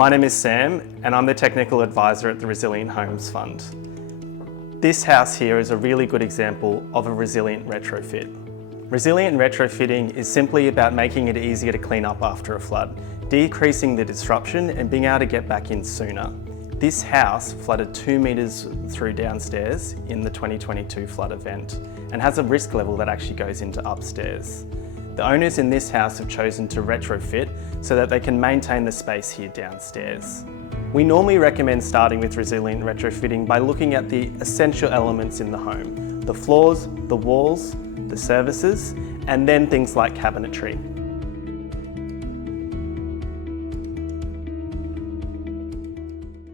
My name is Sam and I'm the Technical Advisor at the Resilient Homes Fund. This house here is a really good example of a resilient retrofit. Resilient retrofitting is simply about making it easier to clean up after a flood, decreasing the disruption and being able to get back in sooner. This house flooded 2 metres through downstairs in the 2022 flood event and has a risk level that actually goes into upstairs. The owners in this house have chosen to retrofit so that they can maintain the space here downstairs. We normally recommend starting with resilient retrofitting by looking at the essential elements in the home: the floors, the walls, the services, and then things like cabinetry.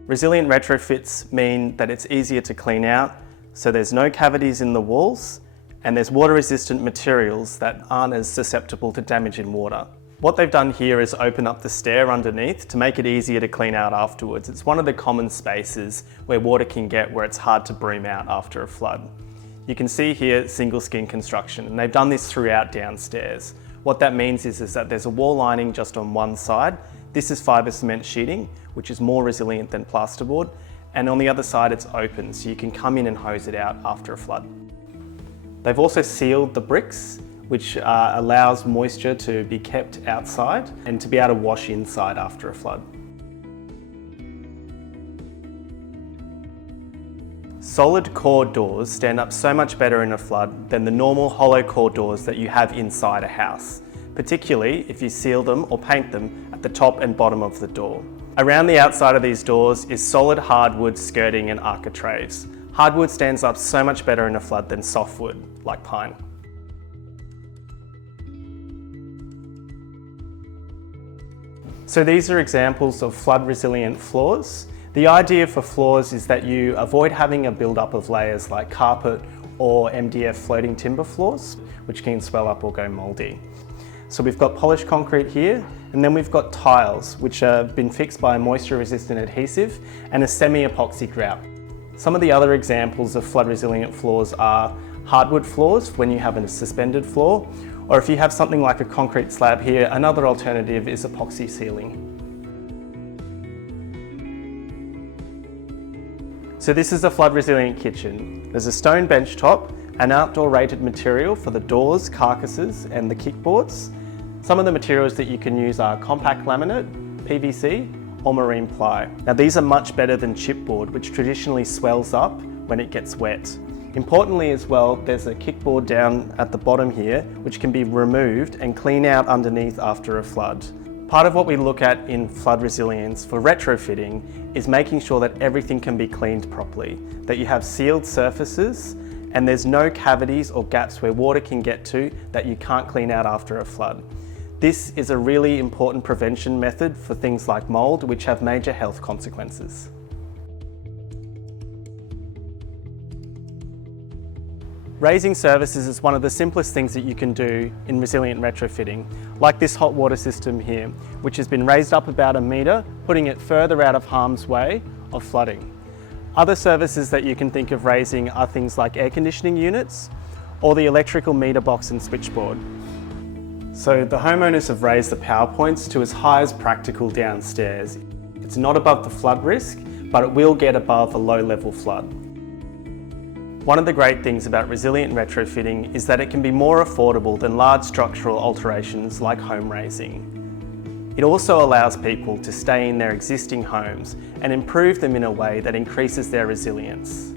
Resilient retrofits mean that it's easier to clean out, so there's no cavities in the walls, and there's water-resistant materials that aren't as susceptible to damage in water. What they've done here is open up the stair underneath to make it easier to clean out afterwards. It's one of the common spaces where water can get where it's hard to broom out after a flood. You can see here single skin construction, and they've done this throughout downstairs. What that means is that there's a wall lining just on one side. This is fibre cement sheeting, which is more resilient than plasterboard, and on the other side it's open, so you can come in and hose it out after a flood. They've also sealed the bricks, which allows moisture to be kept outside and to be able to wash inside after a flood. Solid core doors stand up so much better in a flood than the normal hollow core doors that you have inside a house, particularly if you seal them or paint them at the top and bottom of the door. Around the outside of these doors is solid hardwood skirting and architraves. Hardwood stands up so much better in a flood than softwood, like pine. So these are examples of flood resilient floors. The idea for floors is that you avoid having a build-up of layers like carpet or MDF floating timber floors, which can swell up or go mouldy. So we've got polished concrete here, and then we've got tiles, which have been fixed by a moisture-resistant adhesive and a semi-epoxy grout. Some of the other examples of flood-resilient floors are hardwood floors when you have a suspended floor, or if you have something like a concrete slab here, another alternative is epoxy sealing. So this is a flood-resilient kitchen. There's a stone bench top, an outdoor rated material for the doors, carcasses and the kickboards. Some of the materials that you can use are compact laminate, PVC or marine ply. Now these are much better than chipboard, which traditionally swells up when it gets wet. Importantly as well, there's a kickboard down at the bottom here, which can be removed and clean out underneath after a flood. Part of what we look at in flood resilience for retrofitting is making sure that everything can be cleaned properly, that you have sealed surfaces and there's no cavities or gaps where water can get to that you can't clean out after a flood. This is a really important prevention method for things like mould, which have major health consequences. Raising services is one of the simplest things that you can do in resilient retrofitting, like this hot water system here, which has been raised up about 1 metre, putting it further out of harm's way of flooding. Other services that you can think of raising are things like air conditioning units or the electrical meter box and switchboard. So the homeowners have raised the power points to as high as practical downstairs. It's not above the flood risk, but it will get above a low level flood. One of the great things about resilient retrofitting is that it can be more affordable than large structural alterations like home raising. It also allows people to stay in their existing homes and improve them in a way that increases their resilience.